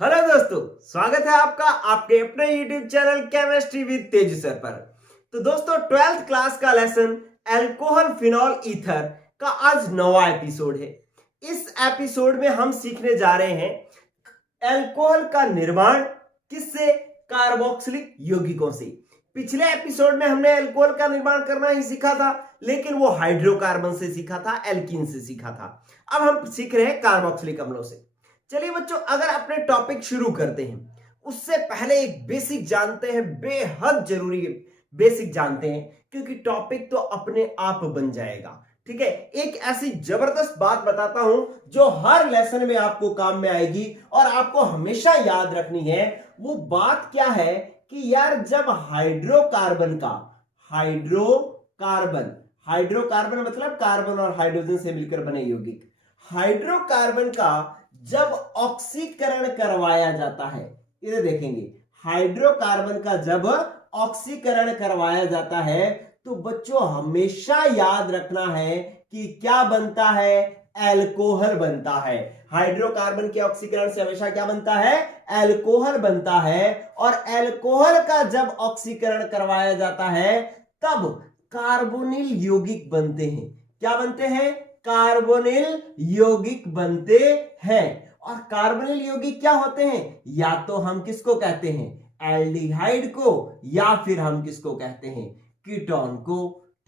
Hello दोस्तों, स्वागत है आपका आपके अपने YouTube channel chemistry with Tej sir पर। तो दोस्तों 12th क्लास का लेसन अल्कोहल फिनॉल ईथर का आज 9वां एपिसोड है। इस एपिसोड में हम सीखने जा रहे हैं अल्कोहल का निर्माण किससे? कार्बोक्सिलिक यौगिकों से। पिछले एपिसोड में हमने अल्कोहल का निर्माण करना ही सीखा था, लेकिन वो हाइड्रोकार्बन से सीखा था, एल्कीन से सीखा था। अब हम सीख रहे हैं कार्बोक्सिलिक अम्लों से। चलिए बच्चों, अगर अपने टॉपिक शुरू करते हैं उससे पहले एक बेसिक जानते हैं, बेहद जरूरी बेसिक जानते हैं, क्योंकि टॉपिक तो अपने आप बन जाएगा। ठीक है, एक ऐसी जबरदस्त बात बताता हूं जो हर लेसन में आपको काम में आएगी और आपको हमेशा याद रखनी है। वो बात क्या है कि यार, जब हाइड्रोकार्बन मतलब कार्बन और हाइड्रोजन से मिलकर बने यौगिक, हाइड्रोकार्बन का जब ऑक्सीकरण करवाया जाता है, इधर देखेंगे, हाइड्रोकार्बन का जब ऑक्सीकरण करवाया जाता है तो बच्चों हमेशा याद रखना है कि क्या बनता है? अल्कोहल बनता है। हाइड्रोकार्बन के ऑक्सीकरण से हमेशा क्या बनता है? अल्कोहल बनता है। और अल्कोहल का जब ऑक्सीकरण करवाया जाता है तब कार्बोनिल यौगिक बनते हैं। क्या बनते हैं? कार्बोनिल यौगिक बनते हैं। और कार्बोनिल यौगिक क्या होते हैं? या तो हम किसको कहते हैं? एल्डिहाइड को, या फिर हम किसको कहते हैं? कीटोन को।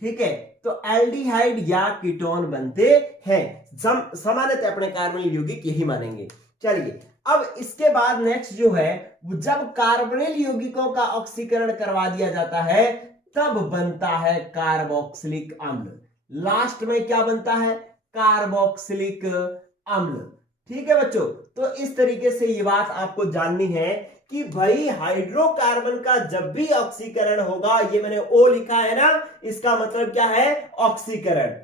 ठीक है, तो एल्डिहाइड या कीटोन बनते हैं। सामान्यतः अपने कार्बोनिल यौगिक यही मानेंगे। चलिए, अब इसके बाद नेक्स्ट जो है, जब कार्बोनिल यौगिकों का ऑक्सीकरण करवा दिया जाता है तब बनता है कार्बोक्सिलिक अम्ल। लास्ट में क्या बनता है? कार्बोक्सिलिक अम्ल। ठीक है बच्चों, तो इस तरीके से ये बात आपको जाननी है कि भाई हाइड्रोकार्बन का जब भी ऑक्सीकरण होगा, ये मैंने ओ लिखा है ना, इसका मतलब क्या है? ऑक्सीकरण।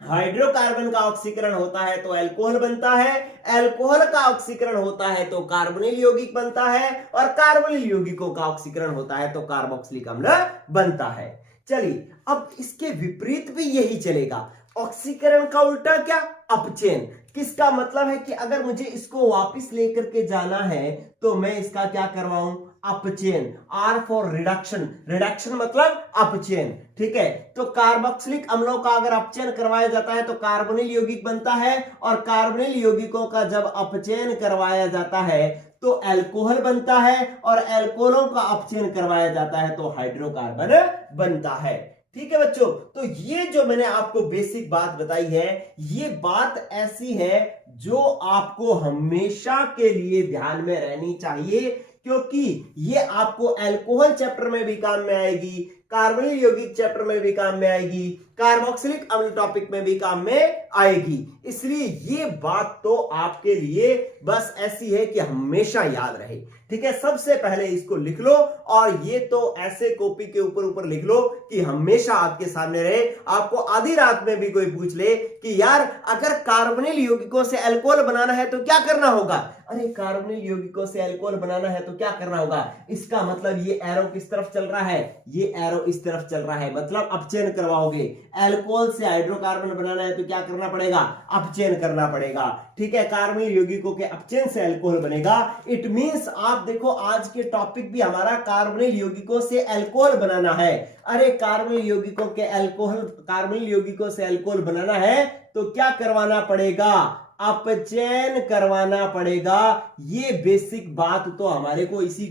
हाइड्रोकार्बन का ऑक्सीकरण होता है तो अल्कोहल बनता है, अल्कोहल का ऑक्सीकरण होता है तो कार्बोनिल यौगिक बनता है, और कार्बोनिल यौगिकों का ऑक्सीकरण होता है तो कार्बोक्सिलिक अम्ल बनता है। चलिए, अब इसके विपरीत भी यही चलेगा। ऑक्सीकरण का उल्टा क्या? अपचयन। किसका मतलब है कि अगर मुझे इसको वापस लेकर के जाना है तो मैं इसका क्या करवाऊं? अपचयन। R for reduction. रिडक्शन मतलब अपचयन। ठीक है, तो कार्बोक्सिलिक अम्लों का अगर अपचयन करवाया जाता है तो कार्बोनिल यौगिक बनता है, और कार्बोनिल यौगिकों का जब अपचयन करवाया जाता है तो अल्कोहल बनता है, और अल्कोहलों का अपचयन करवाया जाता है तो हाइड्रोकार्बन बनता है। ठीक है बच्चों, तो ये जो मैंने आपको बेसिक बात बताई है, ये बात ऐसी है जो आपको हमेशा के लिए ध्यान में रहनी चाहिए, क्योंकि ये आपको अल्कोहल चैप्टर में भी काम में आएगी, कार्बोनिल यौगिक चैप्टर में भी काम में आएगी, कार्बोक्सिलिक अम्ल टॉपिक में भी काम में आएगी। इसलिए ये बात तो आपके लिए बस ऐसी है कि हमेशा याद रहे। ठीक है, सबसे पहले इसको लिख लो, और ये तो ऐसे कॉपी के ऊपर ऊपर लिख लो कि हमेशा आपके सामने रहे। आपको आधी रात में भी कोई पूछ ले कि यार, अगर कार्बोनिल यौगिकों से अल्कोहल बनाना है तो क्या करना होगा? अरे, कार्बोनिल यौगिकों से अल्कोहल बनाना है तो क्या करना होगा? इसका मतलब ये एरो किस तरफ चल रहा है? ये एरो इस तरफ चल रहा है, मतलब अपचयन करवाओगे। अल्कोहल से हाइड्रोकार्बन बनाना है तो क्या करना पड़ेगा? अपचयन करना पड़ेगा। ठीक है, कार्बोनिल यौगिकों के अपचयन से अल्कोहल बनेगा। इट मींस आप देखो, आज के टॉपिक भी हमारा कार्बोनिल यौगिकों से अल्कोहल बनाना है। अरे, कार्बोनिल यौगिकों से अल्कोहल बनाना है तो क्या करवाना पड़ेगा? अपचयन करवाना पड़ेगा। ये बेसिक बात तो हमारे को इसी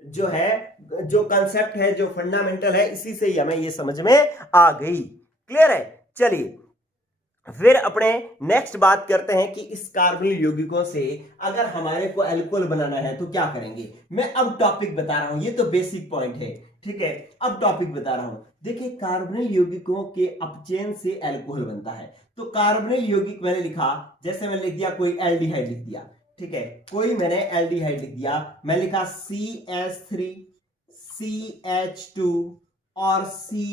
जो है, जो कंसेप्ट है, जो फंडामेंटल है, इसी से ही हमें ये समझ में आ गई। क्लियर है? चलिए, फिर अपने नेक्स्ट बात करते हैं कि इस कार्बोनिल यौगिकों से अगर हमारे को अल्कोहल बनाना है तो क्या करेंगे। मैं अब टॉपिक बता रहा हूं, ये तो बेसिक पॉइंट है। ठीक है, अब टॉपिक बता रहा हूं। देखिए, कार्बोनिल यौगिकों के अपचयन से अल्कोहल बनता है, तो कार्बोनिल यौगिक मैंने लिखा, जैसे मैंने लिख दिया कोई एल्डिहाइड लिख दिया। ठीक है, कोई मैंने एल्डिहाइड लिख दिया, मैं लिखा CH3 CH2 और C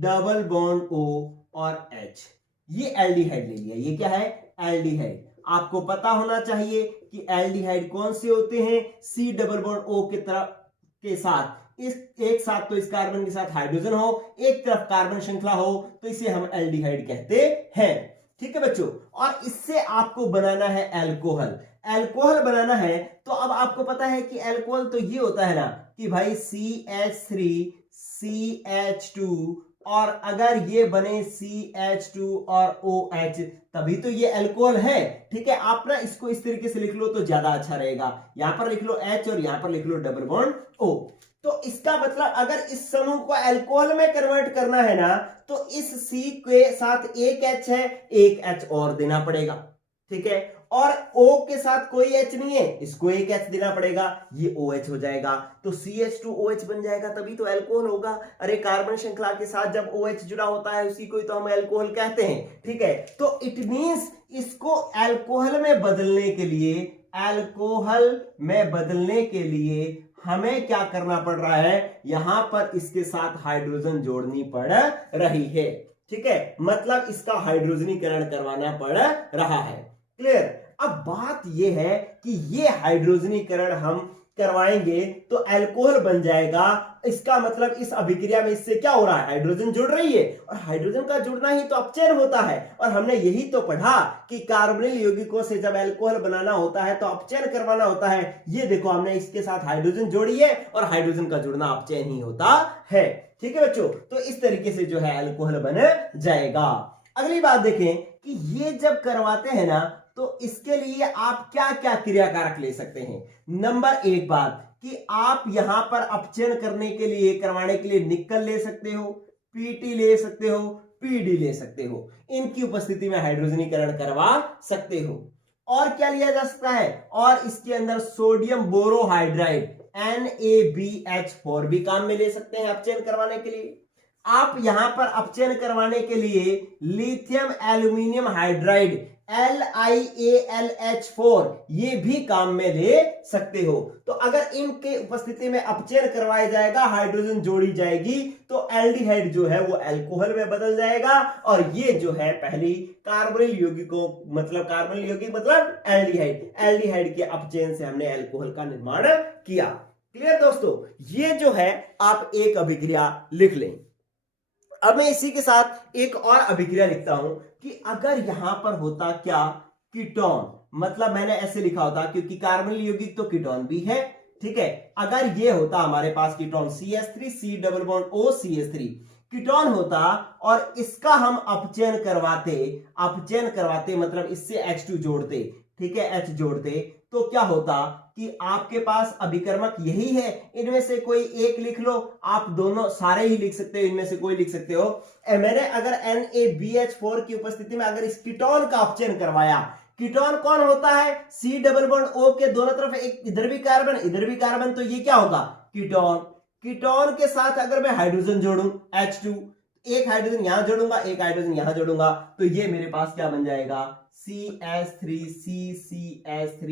डबल बॉन्ड O और H। ये एल्डिहाइड ले लिया। ये क्या है? एल्डिहाइड। आपको पता होना चाहिए कि एल्डिहाइड कौन से होते हैं? C डबल बॉन्ड O के तरफ के साथ, इस एक साथ तो इस कार्बन के साथ हाइड्रोजन हो, एक तरफ कार्बन श्रृंखला हो, तो इसे हम एल्डिहाइड कहते हैं। ठीक है बच्चों। और इससे आपको बनाना है अल्कोहल। अल्कोहल बनाना है तो अब आपको पता है कि अल्कोहल तो ये होता है ना कि भाई CH3CH2, और अगर ये बने CH2 और OH तभी तो ये अल्कोहल है। ठीक है, आप ना इसको इस तरीके से लिख लो तो ज्यादा अच्छा रहेगा। यहां पर लिख लो H और यहां पर लिख लो डबल बॉन्ड O। तो इसका मतलब अगर इस समूह को अल्कोहल में कन्वर्ट करना है ना तो इस C के साथ एक H है, एक H और देना पड़ेगा। ठीक है, और O के साथ कोई H नहीं है, इसको एक H देना पड़ेगा, ये OH हो जाएगा। तो CH2OH बन जाएगा, तभी तो अल्कोहल होगा। अरे कार्बन श्रृंखला के साथ जब OH जुड़ा होता है उसी को तो हम अल्कोहल कहते हैं। ठीक है, तो इट मींस इसको अल्कोहल में बदलने के लिए, अल्कोहल में बदलने के लिए हमें क्या करना पड़ रहा है, यहां पर इसके साथ हाइड्रोजन जोड़नी पड़ रही है। ठीक है, मतलब इसका हाइड्रोजनीकरण करवाना पड़ रहा है। क्लियर। अब बात यह है कि ये हाइड्रोजनीकरण हम करवाएंगे तो अल्कोहल बन जाएगा। इसका मतलब इस अभिक्रिया में इससे क्या हो रहा है, हाइड्रोजन जुड़ रही है, और हाइड्रोजन का जुड़ना ही तो अपचयन होता है। और हमने यही तो पढ़ा कि कार्बोनिल यौगिकों से जब अल्कोहल बनाना होता है तो अपचयन करवाना होता है। ये देखो हमने इसके साथ हाइड्रोजन जोड़ी है और हाइड्रोजन का जुड़ना अपचयन ही होता है। ठीक है बच्चों, तो इस तरीके से जो है अल्कोहल बन जाएगा। अगली बात देखें कि ये जब करवाते हैं ना तो इसके लिए आप क्या क्या क्रियाकारक ले सकते हैं। नंबर एक बात कि आप यहां पर अपचयन करने के लिए, करवाने के लिए निकल ले सकते हो, पीटी ले सकते हो, पीडी ले सकते हो। इनकी उपस्थिति में हाइड्रोजनीकरण करवा सकते हो। और क्या लिया जा सकता है, और इसके अंदर सोडियम बोरोहाइड्राइड NaBH4 भी काम में ले सकते हैं अपचयन करवाने के लिए। आप यहां पर अपचयन करवाने के लिए लिथियम एल्यूमिनियम हाइड्राइड LiAlH4 ये भी काम में ले सकते हो। तो अगर इनके उपस्थिति में अपचयन करवाया जाएगा, हाइड्रोजन जोड़ी जाएगी, तो एल्डिहाइड जो है वो अल्कोहल में बदल जाएगा। और ये जो है पहली कार्बोनिल यौगिकों, मतलब कार्बोनिल यौगिक मतलब एल्डिहाइड, एल्डिहाइड के अपचयन से हमने अल्कोहल का निर्माण किया। क्लियर दोस्तों, ये जो है आप एक अभिक्रिया लिख लें। अब मैं इसी के साथ एक और अभिक्रिया लिखता हूं कि अगर यहां पर होता क्या, कीटोन, मतलब मैंने ऐसे लिखा होता क्योंकि कार्बोनिल यौगिक तो कीटोन भी है। ठीक है, अगर ये होता हमारे पास ketone CH3 C double bond O CH3 ketone होता और इसका हम अपचयन करवाते मतलब इससे H2 जोड़ते, ठीक है, H जोड़ते, तो क्या होता कि आपके पास अभिकर्मक यही है, इनमें से कोई एक लिख लो, आप दोनों सारे ही लिख सकते हो, इनमें से कोई लिख सकते हो। मैंने अगर NaBH4 की उपस्थिति में अगर इस कीटोन का अपचयन करवाया, कीटोन कौन होता है, C डबल बॉन्ड O के दोनों तरफ एक इधर भी कार्बन इधर भी कार्बन, तो ये क्या होगा, कीटोन। कीटोन के साथ अगर मैं हाइड्रोजन जोड़ूं H2, एक हाइड्रोजन यहां जोड़ूंगा, एक हाइड्रोजन यहां जोड़ूंगा, तो ये मेरे पास क्या बन जाएगा, CH3CCH3,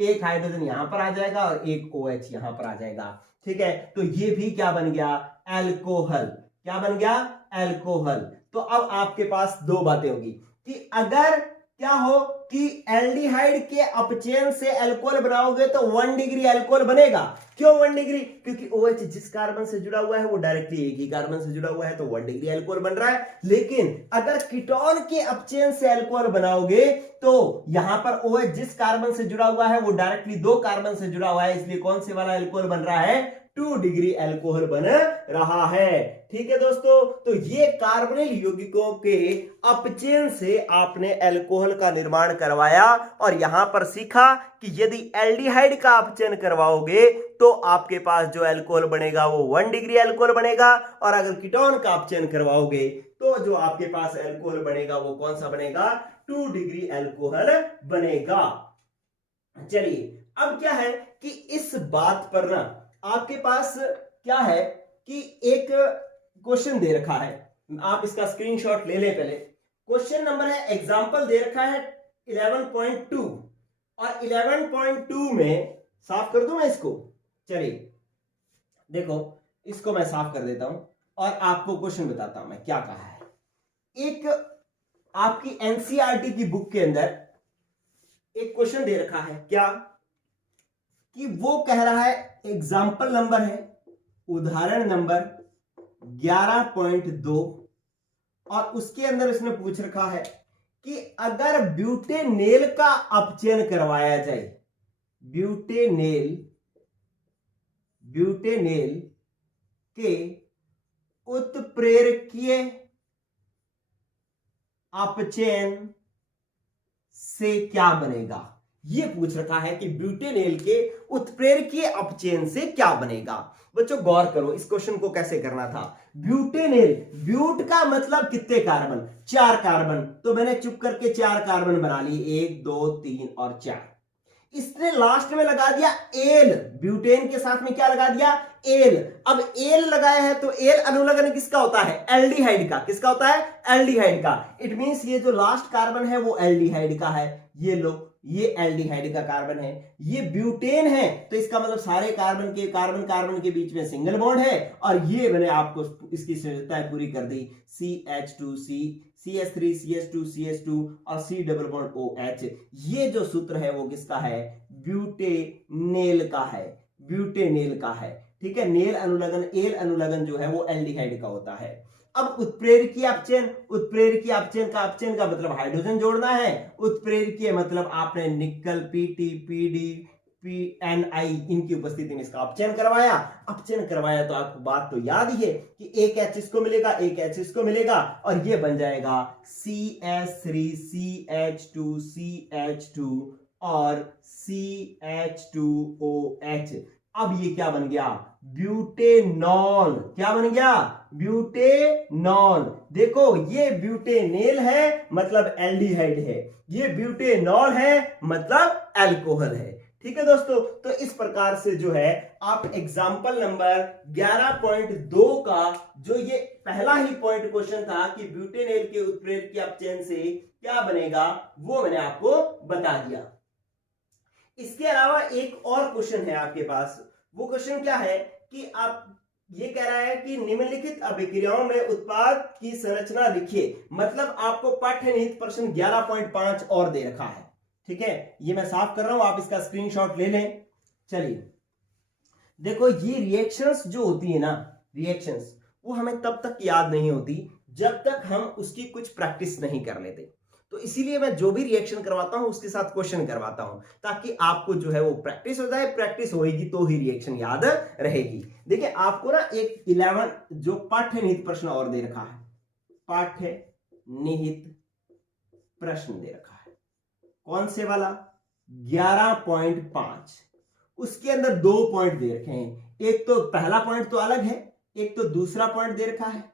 एक हाइड्रोजन यहां पर आ जाएगा और एक OH यहां पर आ जाएगा। ठीक है, तो ये भी क्या बन गया, अल्कोहल। क्या बन गया, अल्कोहल। तो अब आपके पास दो बातें होगी कि अगर क्या हो कि एल्डिहाइड के अपचयन से अल्कोहल बनाओगे तो 1 डिग्री अल्कोहल बनेगा। क्यों 1 डिग्री, क्योंकि OH जिस कार्बन से जुड़ा हुआ है वो डायरेक्टली एक ही कार्बन से जुड़ा हुआ है, तो 1 डिग्री अल्कोहल बन रहा है। लेकिन अगर कीटोन के अपचयन से अल्कोहल बनाओगे तो यहां पर OH जिस कार्बन से जुड़ा हुआ है वो डायरेक्टली 2 कार्बन से जुड़ा हुआ है, इसलिए कौन से वाला अल्कोहल बन रहा है, 2 डिग्री अल्कोहल बन रहा है। ठीक है दोस्तों, तो ये कार्बोनिल यौगिकों के अपचयन से आपने अल्कोहल का निर्माण करवाया और यहां पर सीखा कि यदि एल्डिहाइड का अपचयन करवाओगे तो आपके पास जो अल्कोहल बनेगा वो 1 डिग्री अल्कोहल बनेगा, और अगर कीटोन का अपचयन करवाओगे तो जो आपके पास अल्कोहल बनेगा वो कौन सा बनेगा, 2 डिग्री अल्कोहल बनेगा। चलिए, अब क्या है कि इस बात पर ना आपके पास क्या है कि एक क्वेश्चन दे रखा है, आप इसका स्क्रीनशॉट ले लें। पहले क्वेश्चन नंबर है, एग्जांपल दे रखा है 11.2, और 11.2 में साफ कर दूं मैं इसको, चलिए देखो इसको मैं साफ कर देता हूं और आपको क्वेश्चन बताता हूं मैं क्या कहा है। एक आपकी एनसीईआरटी की बुक के अंदर एक क्वेश्चन दे रखा है, क्या कि वो कह रहा है, एग्जाम्पल नंबर है उदाहरण नंबर 11.2, और उसके अंदर इसने पूछ रखा है कि अगर ब्यूटेनेल का अपचयन करवाया जाए, ब्यूटेनेल के उत्प्रेरकीय अपचयन से क्या बनेगा, यह पूछ रखा है कि ब्यूटेनेल के उत्प्रेरकीय अपचयन से क्या बनेगा। बच्चों गौर करो इस क्वेश्चन को कैसे करना था। ब्यूटेनेल, ब्यूट का मतलब कितने कार्बन, 4 कार्बन, तो मैंने चुप करके 4 कार्बन बना लिए, 1 2 3 और 4। इसने लास्ट में लगा दिया एल, ब्यूटेन के साथ में क्या लगा दिया, एल। अब एल लगाया है तो एल अनुलग्न किसका होता है, एल्डिहाइड का। किसका होता है, एल्डिहाइड का। इट मींस ये जो लास्ट कार्बन है वो एल्डिहाइड का है। ये लो, ये एल्डिहाइड का कार्बन है, ये ब्यूटेन है, तो इसका मतलब सारे कार्बन के बीच में सिंगल बॉन्ड है। और ये मैंने आपको इसकी संरचना पूरी कर दी, CH2C, CH3 CH2 CH2 और C डबल बॉन्ड OH। ये जो सूत्र है वो किसका है, ब्यूटेनेल का है, ब्यूटेनेल का है। ठीक है, नेल अनुलग्न, एल अनुलग्न जो है वो एल्डिहाइड का होता है। अब उत्प्रेरकीय अपचयन, उत्प्रेरकीय अपचयन का मतलब हाइड्रोजन जोड़ना है। उत्प्रेरकीय मतलब आपने निकल, Pt Pd PNI इनकी उपस्थिति में इसका अपचयन करवाया। अपचयन करवाया तो आपको बात तो याद ही है कि एक H इसको मिलेगा, एक H इसको मिलेगा, और ये बन जाएगा CH3 CH2 CH2 और CH2OH। अब ये क्या बन गया, ब्यूटेनॉल। क्या बन गया, ब्यूटेनॉल। देखो ये ब्यूटेनेल है मतलब एल्डिहाइड है, ये ब्यूटेनॉल है मतलब अल्कोहल है। ठीक है दोस्तों, तो इस प्रकार से जो है आप एग्जाम्पल नंबर 11.2 का जो ये पहला ही पॉइंट क्वेश्चन था कि ब्यूटेनेल के उत्प्रेरकीय अपचयन से क्या बनेगा, वो मैंने आपको बता दिया। इसके अलावा एक और क्वेश्चन है आपके पास। वो क्वेश्चन क्या है कि आप ये कह रहा है कि निम्नलिखित अभिक्रियाओं में उत्पाद की संरचना लिखिए। मतलब आपको पाठ्यनिहित प्रश्न 11.5 और दे रखा है। ठीक है, ये मैं साफ कर रहा हूं, आप इसका स्क्रीनशॉट ले लें। चलिए देखो, ये रिएक्शंस जो होती है ना, रिएक्शंस वो हमें तब तक याद नहीं होती जब तक हम उसकी कुछ प्रैक्टिस नहीं कर लेते। तो इसीलिए मैं जो भी रिएक्शन करवाता हूं उसके साथ क्वेश्चन करवाता हूं, ताकि आपको जो है वो प्रैक्टिस हो जाए। प्रैक्टिस होगी तो ही रिएक्शन याद रहेगी। देखिए आपको ना एक 11 जो पाठ्यनिहित प्रश्न और दे रखा है, पाठ्यनिहित प्रश्न दे रखा है। कौन से वाला, 11.5। उसके अंदर 2 पॉइंट दे रखे हैं। एक तो पहला पॉइंट तो अलग है, एक तो दूसरा पॉइंट दे रखा है,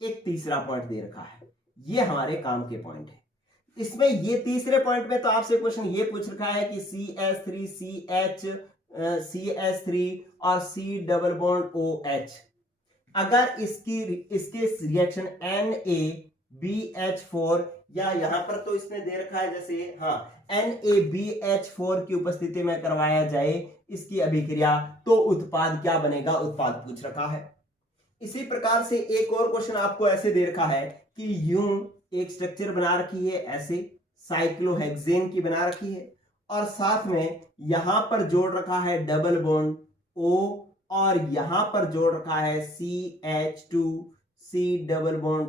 एक तीसरा पॉइंट दे रखा है। ये हमारे काम के पॉइंट है। इसमें ये तीसरे पॉइंट में तो आपसे क्वेश्चन ये पूछ रखा है कि CH3 CH3 और C डबल बॉन्ड OH, अगर इसके रिएक्शन NaBH4 या यहां पर तो इसने दे रखा है जैसे NaBH4 की उपस्थिति में करवाया जाए इसकी अभिक्रिया, तो उत्पाद क्या बनेगा, उत्पाद पूछ रखा है। इसी प्रकार से एक और क्वेश्चन आपको ऐसे दे रखा है कि यूं एक स्ट्रक्चर बना रखी है, ऐसे साइक्लोहेक्सेन की बना रखी है, और साथ में यहां पर जोड़ रखा है डबल बॉन्ड O, और यहां पर जोड़ रखा है CH2 C double bond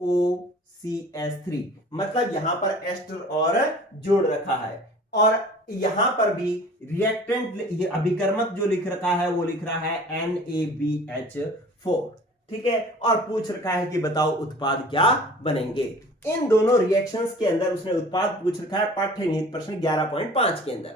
O CH3। मतलब यहां पर एस्टर और जोड़ रखा है, और यहां पर भी रिएक्टेंट, ये अभिकर्मक जो लिख रखा है वो लिख रहा है NaBH4। ठीक है, और पूछ रखा है कि बताओ उत्पाद क्या बनेंगे। इन दोनों रिएक्शंस के अंदर उसने उत्पाद पूछ रखा है पाठ्यनिहित प्रश्न 11.5 के अंदर।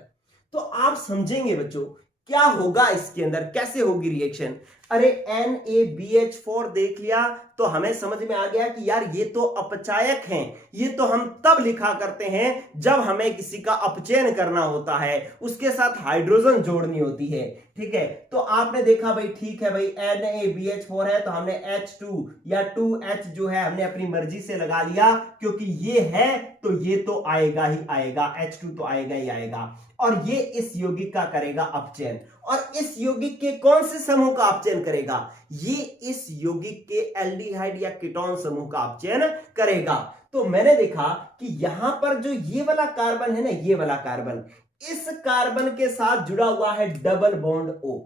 तो आप समझेंगे बच्चों क्या होगा इसके अंदर, कैसे होगी रिएक्शन। अरे NaBH4 देख लिया तो हमें समझ में आ गया कि यार ये तो अपचायक हैं। ये तो हम तब लिखा करते हैं जब हमें किसी का अपचयन करना होता है, उसके साथ हाइड्रोजन जोड़नी होती है। ठीक है, तो आपने देखा भाई, ठीक है भाई NaBH4 है तो हमने H2 या 2H जो है हमने अपनी मर्जी से लगा लिया, क्योंकि ये है तो ये तो आएगा ही आएगा, H2 तो आएगा ही आएगा। और ये इस यौगिक का करेगा अपचयन, और इस यौगिक के कौन से समूह का अपचयन करेगा, ये इस यौगिक के एल्डिहाइड या कीटोन समूह का अपचयन करेगा। तो मैंने देखा कि यहां पर जो ये वाला कार्बन है ना, ये वाला कार्बन, इस कार्बन के साथ जुड़ा हुआ है double bond O,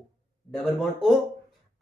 double bond O।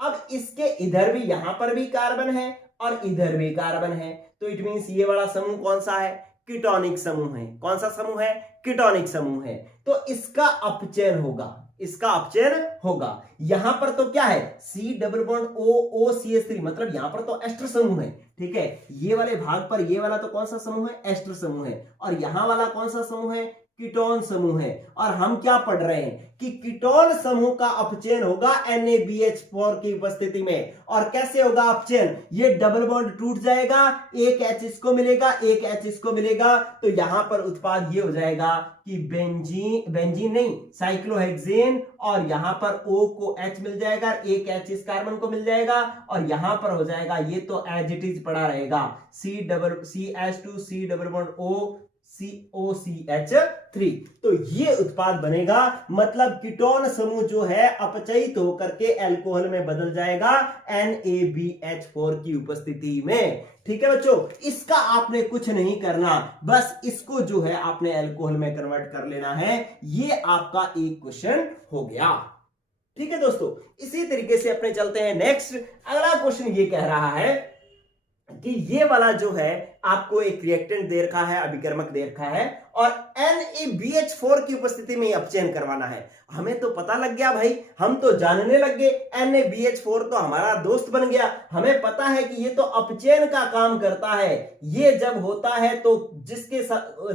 अब इसके इधर भी, यहां पर भी कार्बन है और इधर भी कार्बन है, तो इट मींस ये वाला समूह कौन सा है, कीटोनिक समूह है। कौन सा समूह है? कीटोनिक समूह है। तो इसका अपचयन होगा, इसका अपचयन होगा। यहां पर तो क्या है? C डबल बॉन्ड OOCH3, मतलब यहां पर तो एस्टर समूह है। ठीक है, ये वाले भाग पर ये वाला तो कौन सा समूह है? एस्टर समूह है। और यहां वाला कौन सा समूह है? कीटोन समूह है। और हम क्या पढ़ रहे हैं कि कीटोन समूह का अपचयन होगा NaBH4 की उपस्थिति में। और कैसे होगा अपचयन? ये डबल बॉन्ड टूट जाएगा, एक H इसको मिलेगा, एक H इसको मिलेगा, तो यहां पर उत्पाद ये हो जाएगा कि बेंजीन नहीं, साइक्लोहेक्सेन। और यहां पर O को H मिल जाएगा, एक H इस कार्बन को मिल जाएगा, और यहां पर हो जाएगा, ये तो एज इट इज पड़ा रहेगा, CH2 C double bond O COCH3। तो ये उत्पाद बनेगा, मतलब कीटोन समूह जो है अपचयित होकर के अल्कोहल में बदल जाएगा NaBH4 की उपस्थिति में। ठीक है बच्चों, इसका आपने कुछ नहीं करना, बस इसको जो है आपने अल्कोहल में कन्वर्ट कर लेना है। ये आपका एक क्वेश्चन हो गया। ठीक है दोस्तों, इसी तरीके से अपने चलते हैं नेक्स्ट। अगला क्वेश्चन ये कह रहा है कि ये वाला जो है आपको एक रिएक्टेंट दे रखा है, अभिकर्मक दे रखा है, और NaBH4 की उपस्थिति में अपचयन करवाना है। हमें तो पता लग गया भाई, हम तो जानने लग गए, NaBH4 तो हमारा दोस्त बन गया। हमें पता है कि ये तो अपचयन का काम करता है। ये जब होता है तो जिसके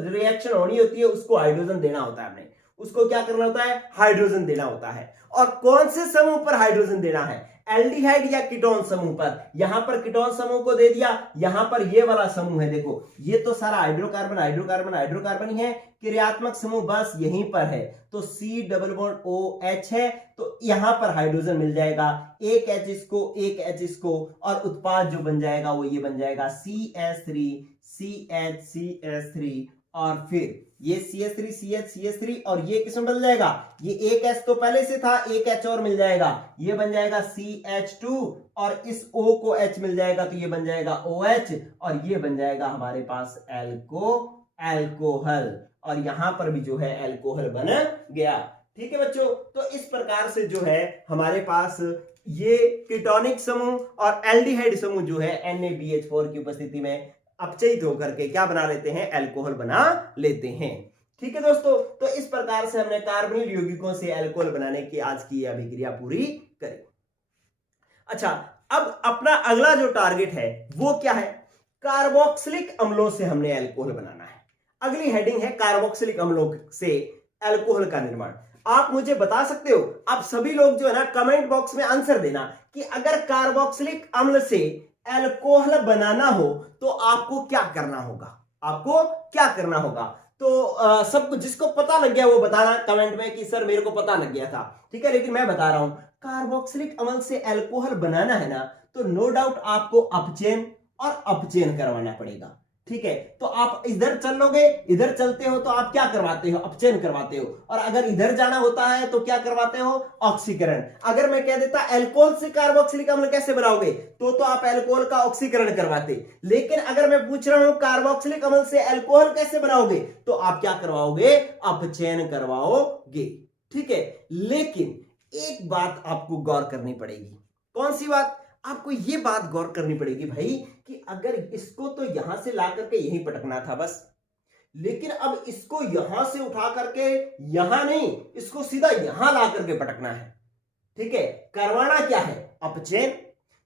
रिएक्शन होनी होती है उसको हाइड्रोजन देना होता है। हमने उसको क्या करना होता है? हाइड्रोजन देना होता है। और कौन से समूह पर हाइड्रोजन देना है? एल्डिहाइड या कीटोन समूह पर। यहां पर कीटोन समूह को दे दिया, यहां पर ये वाला समूह है, देखो ये तो सारा हाइड्रोकार्बन हाइड्रोकार्बन हाइड्रोकार्बन ही है, क्रियात्मक समूह बस यहीं पर है, तो C डबल बॉन्ड OH है, तो यहां पर हाइड्रोजन मिल जाएगा, एक H इसको, एक H इसको, और उत्पाद जो बन जाएगा वो ये बन जाएगा CH3 CH और फिर ये CH3 CH3, और ये किसमें बदल जाएगा? ये एक H तो पहले से था, एक H और मिल जाएगा, ये बन जाएगा CH2, और इस O को H मिल जाएगा तो ये बन जाएगा OH, और ये बन जाएगा हमारे पास अल्कोहल, और यहां पर भी जो है अल्कोहल बन गया। ठीक है बच्चों, तो इस प्रकार से जो है हमारे पास ये कीटोनिक समूह और एल्डिहाइड समूह जो है NaBH4 की उपस्थिति में अपचयित होकर के क्या बना लेते हैं? अल्कोहल बना लेते हैं। ठीक है दोस्तों, तो इस प्रकार से हमने कार्बोनिल यौगिकों से अल्कोहल बनाने की आज की अभिक्रिया पूरी करी। अच्छा, अब अपना अगला जो टारगेट है वो क्या है? कार्बोक्सिलिक अम्लों से हमने अल्कोहल बनाना है। अगली हेडिंग है कार्बोक्सिलिक अम्लों से अल्कोहल का निर्माण। आप मुझे बता सकते हो, आप सभी लोग जो है ना कमेंट बॉक्स में आंसर देना कि अगर कार्बोक्सिलिक अम्ल से अल्कोहल बनाना हो तो आपको क्या करना होगा? आपको क्या करना होगा? तो सबको जिसको पता लग गया वो बताना कमेंट में कि सर मेरे को पता लग गया था। ठीक है, लेकिन मैं बता रहा हूं, कार्बोक्सिलिक अम्ल से अल्कोहल बनाना है ना, तो नो डाउट आपको अपचयन और अपचयन करवाना पड़ेगा। ठीक है, तो आप इधर चलोगे, इधर चलते हो तो आप क्या करवाते हो? अपचयन करवाते हो। और अगर इधर जाना होता है तो क्या करवाते हो? ऑक्सीकरण। अगर मैं कह देता अल्कोहल से कार्बोक्सिलिक अम्ल कैसे बनाओगे, तो आप अल्कोहल का ऑक्सीकरण करवाते। लेकिन अगर मैं पूछ रहा हूं कार्बोक्सिलिक अम्ल से अल्कोहल कैसे बनाओगे, तो आप क्या करवाओगे? अपचयन करवाओगे। ठीक है, लेकिन एक बात आपको गौर करनी पड़ेगी। कौन सी बात? आपको यह बात गौर करनी पड़ेगी भाई कि अगर इसको तो यहां से ला करके यहीं पटकना था बस, लेकिन अब इसको यहां से उठा करके यहां नहीं, इसको सीधा यहां ला करके पटकना है। ठीक है, करवाना क्या है? अपचयन।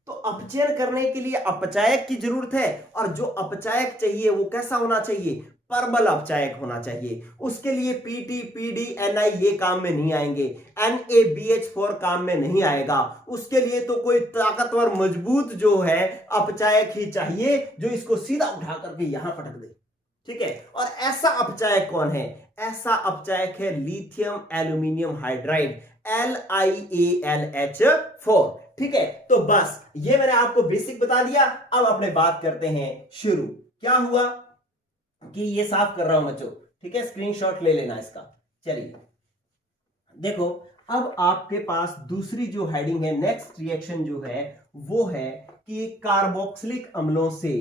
तो अपचयन करने के लिए अपचायक की जरूरत है, और जो अपचायक चाहिए वो कैसा होना चाहिए? परबल अपचायक होना चाहिए। उसके लिए PT PD Ni ये काम में नहीं आएंगे, NaBH4 काम में नहीं आएगा। उसके लिए तो कोई ताकतवर मजबूत जो है अपचायक ही चाहिए, जो इसको सीधा उठा करके यहां पटक दे। ठीक है, और ऐसा अपचायक कौन है? ऐसा अपचायक है लिथियम एल्यूमिनियम हाइड्राइड, LiAlH4। ठीक है, तो बस ये मैंने आपको बेसिक बता दिया। अब अपने बात करते हैं शुरू। क्या हुआ कि ये साफ कर रहा हूं बच्चों, ठीक है, स्क्रीनशॉट ले लेना इसका। चलिए देखो, अब आपके पास दूसरी जो हेडिंग है, नेक्स्ट रिएक्शन जो है वो है कि कार्बोक्सिलिक अम्लों से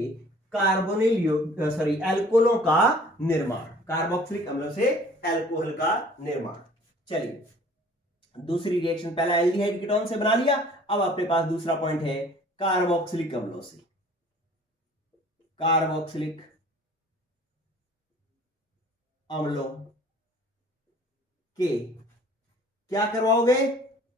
अल्कोहलों का निर्माण। कार्बोक्सिलिक अम्लों से अल्कोहल का निर्माण। चलिए दूसरी रिएक्शन, पहला एल्डिहाइड कीटोन से बना लिया, अब अपने पास दूसरा पॉइंट है कार्बोक्सिलिक अम्लों से। कार्बोक्सिलिक अम्लों के क्या करवाओगे?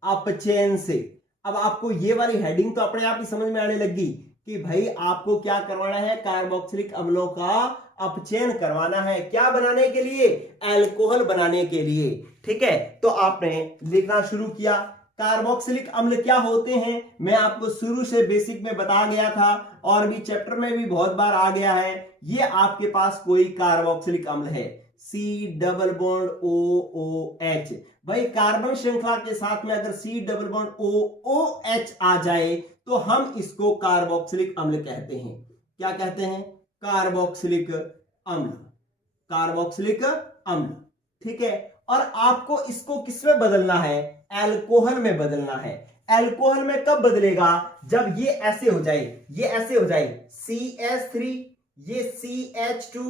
अपचयन से। अब आपको ये वाली हेडिंग तो अपने आप ही समझ में आने लगी कि भाई आपको क्या करवाना है, कार्बोक्सिलिक अम्लों का अपचयन करवाना है। क्या बनाने के लिए? अल्कोहल बनाने के लिए। ठीक है, तो आपने लिखना शुरू किया। कार्बोक्सिलिक अम्ल क्या होते हैं मैं आपको शुरू से बेसिक में बता गया था और भी चैप्टर में भी बहुत बार आ गया है। ये आपके पास कोई कार्बोक्सिलिक अम्ल है, C double bond O O H. भाई कार्बन श्रृंखला के साथ में अगर C double bond O O H आ जाए तो हम इसको कार्बोक्सिलिक अम्ल कहते हैं। क्या कहते हैं? कार्बोक्सिलिक अम्ल। कार्बोक्सिलिक अम्ल। ठीक है, और आपको इसको किसमें बदलना है? अल्कोहल में बदलना है। अल्कोहल में कब बदलेगा? जब ये ऐसे हो जाए, ये ऐसे हो जाए CH3, ये CH2,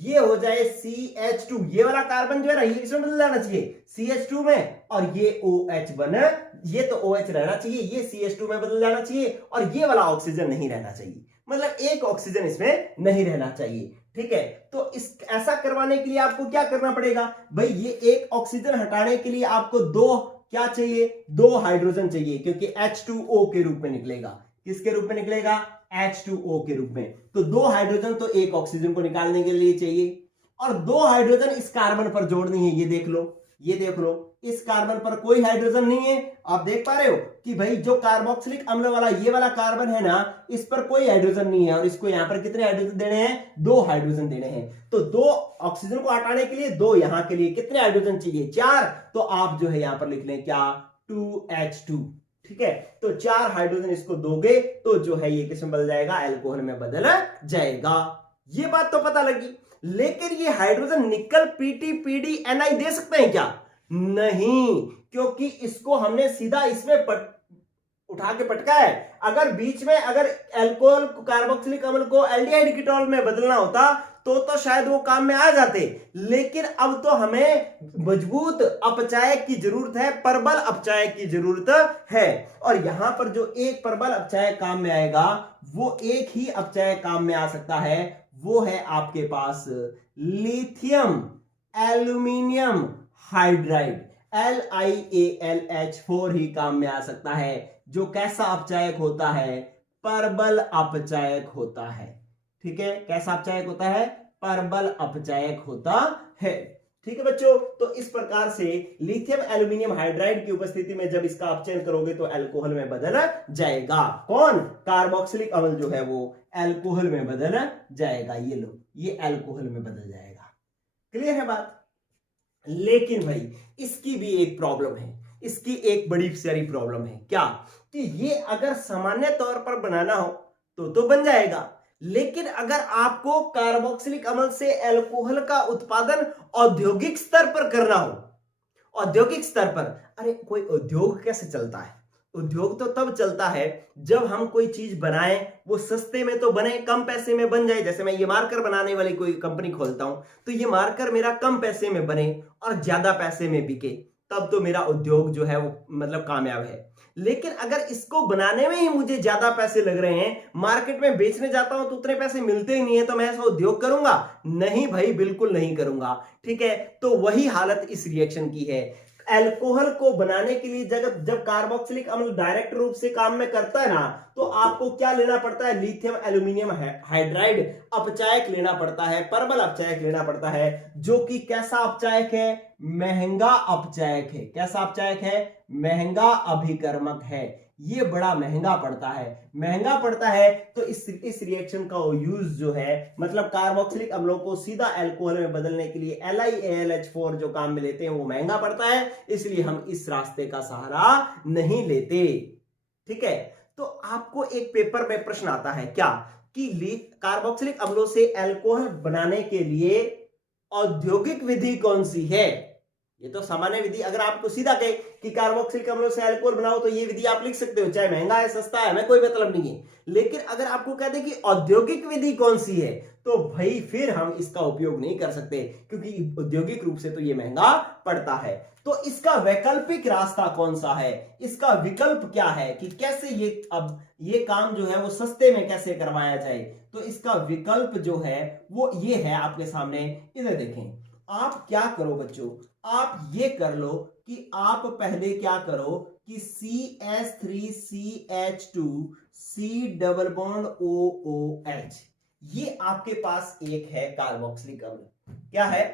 ये हो जाए CH2। ये वाला कार्बन जो है ना ये किसमें बदल जाना चाहिए? CH2 में। और ये OH बने, ये तो OH रहना चाहिए, ये CH2 में बदल जाना चाहिए और ये वाला ऑक्सीजन नहीं रहना चाहिए। मतलब एक ऑक्सीजन इसमें नहीं रहना चाहिए। ठीक है, तो इस ऐसा करवाने के लिए आपको क्या करना पड़ेगा? भाई ये एक ऑक्सीजन हटाने के लिए आपको दो क्या चाहिए? दो हाइड्रोजन चाहिए, क्योंकि H2O के रूप में निकलेगा। किसके रूप में निकलेगा? H2O के रूप में। तो दो हाइड्रोजन तो एक ऑक्सीजन को निकालने के लिए चाहिए और दो हाइड्रोजन इस कार्बन पर जोड़नी है। ये देख लो, ये देख लो, इस कार्बन पर कोई हाइड्रोजन नहीं है। आप देख पा रहे हो कि भाई जो कार्बोक्सिलिक अम्ल वाला ये वाला कार्बन है ना, इस पर कोई हाइड्रोजन नहीं है और इसको यहां पर कितने हाइड्रोजन देने हैं? दो हाइड्रोजन देने हैं। तो दो ऑक्सीजन को हटाने के लिए दो, यहां के लिए कितने हाइड्रोजन चाहिए? चार। तो आप जो है यहां पर लिख लें क्या? 2H2। ठीक है, तो चार हाइड्रोजन इसको दोगे तो जो है ये किसमें बदल जाएगा? अल्कोहल में बदल जाएगा। ये बात तो पता लगी। लेकिन ये हाइड्रोजन निकल पीटी पीडी एनआई दे सकते हैं क्या? नहीं, क्योंकि इसको हमने सीधा इसमें उठा के पटका है। अगर बीच में अगर अल्कोहल कार्बोक्सिलिक अम्ल को एल्डिहाइड कीटोन में बदलना होता तो शायद वो काम में आ जाते, लेकिन अब तो हमें मजबूत अपचायक की जरूरत है, प्रबल अपचायक की जरूरत है। और यहां पर जो एक प्रबल अपचायक काम में आएगा वो एक ही अपचायक काम में आ सकता है, वो है आपके पास लिथियम एल्यूमिनियम हाइड्राइड। LiAlH4 ही काम में आ सकता है, जो कैसा अपचायक होता है? प्रबल अपचायक होता है। ठीक है, कैसा अपचायक होता है? प्रबल अपचायक होता है। ठीक है बच्चों, तो इस प्रकार से लिथियम एल्यूमिनियम हाइड्राइड की उपस्थिति में जब इसका अपचयन करोगे तो अल्कोहल में बदल जाएगा। कौन? कार्बोक्सिलिक अम्ल जो है वो अल्कोहल में बदल जाएगा। ये लो, ये अल्कोहल में बदल जाएगा। क्लियर है बात? लेकिन भाई इसकी भी एक प्रॉब्लम है, इसकी एक बड़ी सारी प्रॉब्लम है। क्या? कि ये अगर सामान्य तौर पर बनाना हो तो बन जाएगा, लेकिन अगर आपको कार्बोक्सिलिक अम्ल से अल्कोहल का उत्पादन औद्योगिक स्तर पर करना हो, औद्योगिक स्तर पर, अरे कोई उद्योग कैसे चलता है? उद्योग तो तब चलता है जब हम कोई चीज बनाएं, वो सस्ते में तो बने, कम पैसे में बन जाए। जैसे मैं ये मार्कर बनाने वाली कोई कंपनी खोलता हूं तो ये मार्कर मेरा कम पैसे में बने और ज्यादा पैसे में बिके, तब तो मेरा उद्योग जो है वो मतलब कामयाब है। लेकिन अगर इसको बनाने में ही मुझे ज्यादा पैसे लग रहे हैं, मार्केट में बेचने जाता हूं तो उतने पैसे मिलते ही नहीं है, तो मैं ऐसा उद्योग करूंगा? नहीं भाई, बिल्कुल नहीं करूंगा। ठीक है, तो वही हालत इस रिएक्शन की है। अल्कोहल को बनाने के लिए जब कार्बोक्सिलिक अम्ल डायरेक्ट रूप से काम में करता है ना, तो आपको क्या लेना पड़ता है? लिथियम एल्यूमिनियम हाइड्राइड अपचायक लेना पड़ता है, प्रबल अपचायक लेना पड़ता है, जो कि कैसा अपचायक है? महंगा अपचायक है। कैसा अपचायक है? महंगा अभिकर्मक है। ये बड़ा महंगा पड़ता है। महंगा पड़ता है तो इस रिएक्शन का यूज जो है, मतलब कार्बोक्सिलिक अम्लों को सीधा अल्कोहल में बदलने के लिए LiAlH4 जो काम में लेते हैं वो महंगा पड़ता है, इसलिए हम इस रास्ते का सहारा नहीं लेते। ठीक है, तो आपको एक पेपर में प्रश्न आता है क्या कि कार्बोक्सिलिक अम्लों से अल्कोहल बनाने के लिए औद्योगिक विधि कौन सी है? ये तो सामान्य विधि, अगर आपको सीधा कहे कि कार्बोक्सिलिक अम्लों से अल्कोहल बनाओ तो ये विधि आप लिख सकते हो, चाहे महंगा है सस्ता है, हमें कोई मतलब नहीं है। लेकिन अगर आपको कहते हैं कि औद्योगिक विधि कौन सी है, तो भाई फिर हम इसका उपयोग नहीं कर सकते, क्योंकि औद्योगिक रूप से तो ये महंगा पड़ता है। तो इसका वैकल्पिक रास्ता कौन सा है? इसका विकल्प क्या है कि कैसे ये काम जो है वो सस्ते में कैसे करवाया जाए? तो इसका विकल्प जो है वो ये है आपके सामने, इधर देखें। आप क्या करो बच्चों, आप ये कर लो कि आप पहले क्या करो कि CH3CH2 C double bond OOH, ये आपके पास एक है कार्बोक्सिलिक अम्ल। क्या है?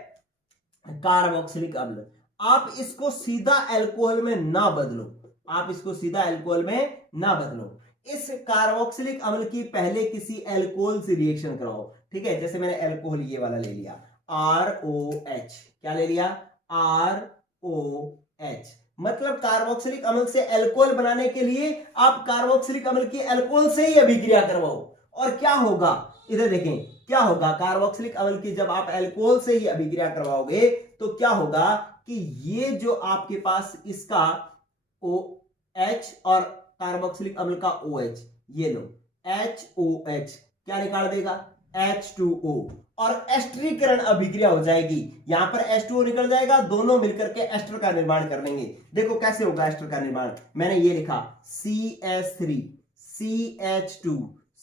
कार्बोक्सिलिक अम्ल। आप इसको सीधा अल्कोहल में ना बदलो, आप इसको सीधा अल्कोहल में ना बदलो। इस कार्बोक्सिलिक अम्ल की पहले किसी अल्कोहल से रिएक्शन कराओ, ठीक है। जैसे मैंने अल्कोहल ये वाला ले लिया ROH, क्या ले लिया? ROH। मतलब कार्बोक्सिलिक अम्ल से अल्कोहल बनाने के लिए आप कार्बोक्सिलिक अम्ल की अल्कोहल से ही अभिक्रिया करवाओ, और क्या होगा इधर देखें, क्या होगा? कार्बोक्सिलिक अम्ल की जब आप अल्कोहल से ही अभिक्रिया करवाओगे तो क्या होगा कि ये जो आपके पास इसका OH और कार्बोक्सिलिक अम्ल का OH, ये लो HOH, क्या निकाल देगा? H2O, और एस्टरीकरण अभिक्रिया हो जाएगी। यहां पर H2O निकल जाएगा, दोनों मिलकर के एस्टर का निर्माण कर लेंगे। देखो कैसे होगा एस्टर का निर्माण, मैंने ये लिखा CH3 CH2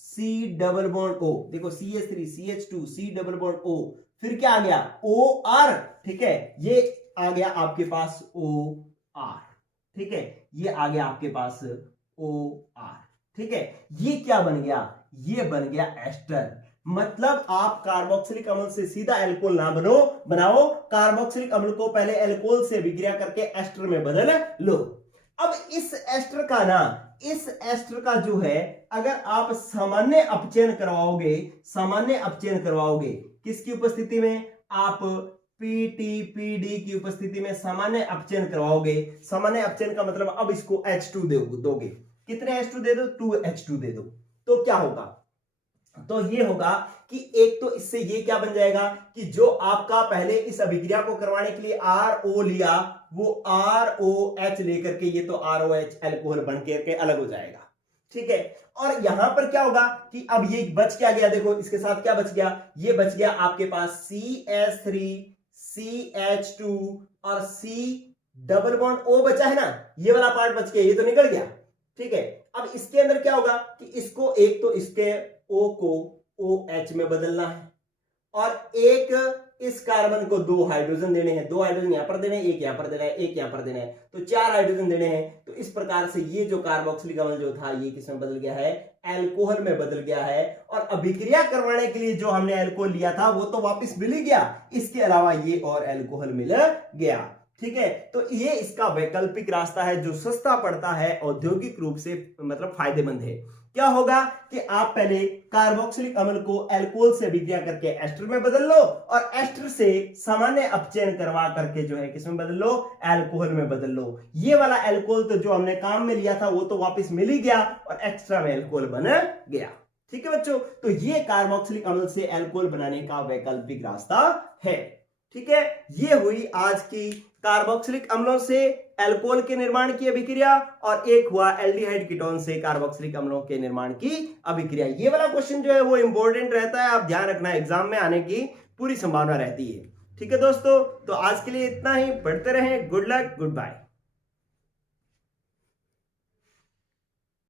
C double bond O, देखो CH3 CH2 C double bond O, फिर क्या आ गया? OR, ठीक है। ये आ गया आपके पास OR, ठीक है। ये आ गया आपके पास OR, ठीक है। ये क्या बन गया? ये बन गया एस्टर। मतलब आप कार्बोक्सिलिक अम्ल से सीधा अल्कोहल ना बनाओ, कार्बोक्सिलिक अम्ल को पहले अल्कोहल से विक्रिया करके एस्टर में बदल लो। अब इस एस्टर का ना, इस एस्टर का जो है, अगर आप सामान्य अपचयन करवाओगे, किसकी उपस्थिति में? आप PTPD की उपस्थिति में सामान्य अपचयन करवाओगे। सामान्य अपचयन का मतलब अब इसको H2 दोगे। कितने H2 दे दो? 2H2 दे दो। तो क्या होगा? तो ये होगा कि एक तो इससे ये क्या बन जाएगा कि जो आपका पहले इस अभिक्रिया को करवाने के लिए RO लिया, वो ROH लेकर के ये तो ROH अल्कोहल बन के अलग हो जाएगा, ठीक है। और यहां पर क्या होगा कि अब ये बच क्या गया? देखो इसके साथ क्या बच गया? ये बच गया आपके पास CH3 CH2 और C डबल बॉन्ड O बचा है ना, ये वाला पार्ट बच गया, ये तो निकल गया, ठीक है। अब इसके अंदर क्या होगा कि इसको एक तो इसके O को OH में बदलना है, और एक इस कार्बन को 2 हाइड्रोजन देने हैं, 2 हाइड्रोजन यहां पर देने हैं, एक यहां पर देना है, एक यहां पर देना है, तो 4 हाइड्रोजन देने हैं। तो इस प्रकार से ये जो कार्बोक्सिलिक अम्ल जो था ये किसमें बदल गया है? अल्कोहल में बदल गया है। और अभिक्रिया करवाने के लिए जो हमने अल्कोहल लिया था वो तो वापस मिल ही गया, इसके अलावा ये और अल्कोहल मिल गया, ठीक है। तो ये इसका वैकल्पिक रास्ता है जो सस्ता पड़ता है, औद्योगिक रूप से मतलब फायदेमंद है। क्या होगा कि आप पहले कार्बोक्सिलिक अम्ल को अल्कोहल से अभिक्रिया करके एस्टर में बदल लो, और एस्टर से सामान्य अपचयन करवा करके जो है किसमें बदल लो? अल्कोहल में बदल लो। ये वाला अल्कोहल तो जो हमने काम में लिया था वो तो वापस मिल ही गया, और एक्स्ट्रा में अल्कोहल बन गया, ठीक है बच्चों। तो ये कार्बोक्सिलिक अम्ल से अल्कोहल बनाने का वैकल्पिक रास्ता है, ठीक है। ये हुई आज की कार्बोक्सिलिक अम्लों से अल्कोहल के निर्माण की अभिक्रिया, और एक हुआ एल्डिहाइड कीटोन से कार्बोक्सिलिक अम्लों के निर्माण की अभिक्रिया। ये वाला क्वेश्चन जो है वो इंपॉर्टेंट रहता है, आप ध्यान रखना, एग्जाम में आने की पूरी संभावना रहती है, ठीक है दोस्तों। तो आज के लिए इतना ही, पढ़ते रहें। Good luck, good bye.